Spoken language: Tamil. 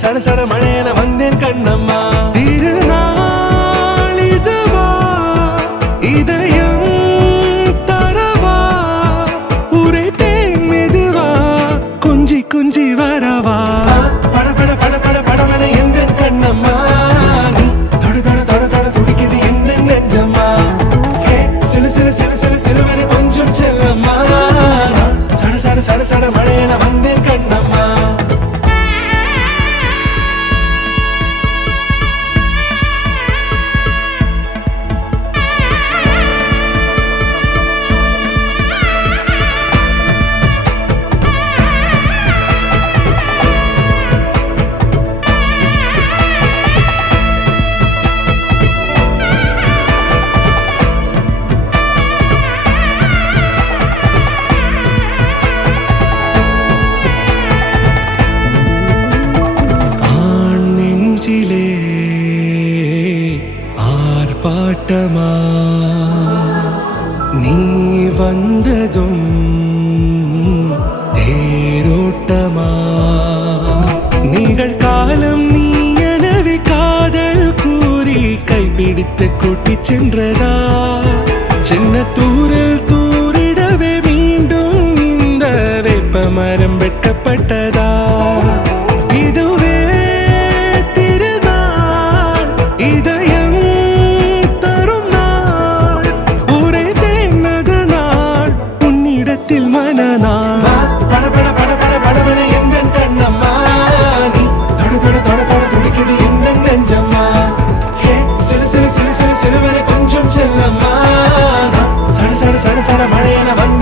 சட சட மழையன வந்தேன் கண்ணம்மா. திருநாள் இதுவா இதயம் தரவா உரைத்தேன் மெதுவா கொஞ்சி கொஞ்சி வரவா. பட பட பட பட படவன எந்த கண்ணம்மா நீ தொட தொட தொட தொட துடிக்குது எந்த நெஞ்சம்மா. சிலு சிலு சிலு சிலு சிலுவன கொஞ்சம் செல்லம்மா. சட சட சட சட மழையன வந்தேன் கண்ணம்மா. ஆர்ப்பாட்டமா நீ வந்ததும் தேரோட்டமா நிகழ்காலம் நீ எனவே காதல் கூறி கைப்பிடித்து கூட்டிச் சென்றதா. சின்ன தூரல் தூரிடவே மீண்டும் இந்த வேப்ப மரம் வெட்கப்பட்டதா. இதுவே திருநாள் இதயம் தரும் நாள் உரைத்தேனது நாள் உன்னிடத்தில் மனநாள். பட பட பட பட படவன எந்த கண்ணம்மா நீ தொட தொட தொட தொட துடிக்குது எந்த நெஞ்சம்மா. சிலு சிலு சிலு சிலு சிலுவன கொஞ்சம் செல்லம்மா. சட சட சட சட மழையன வந்து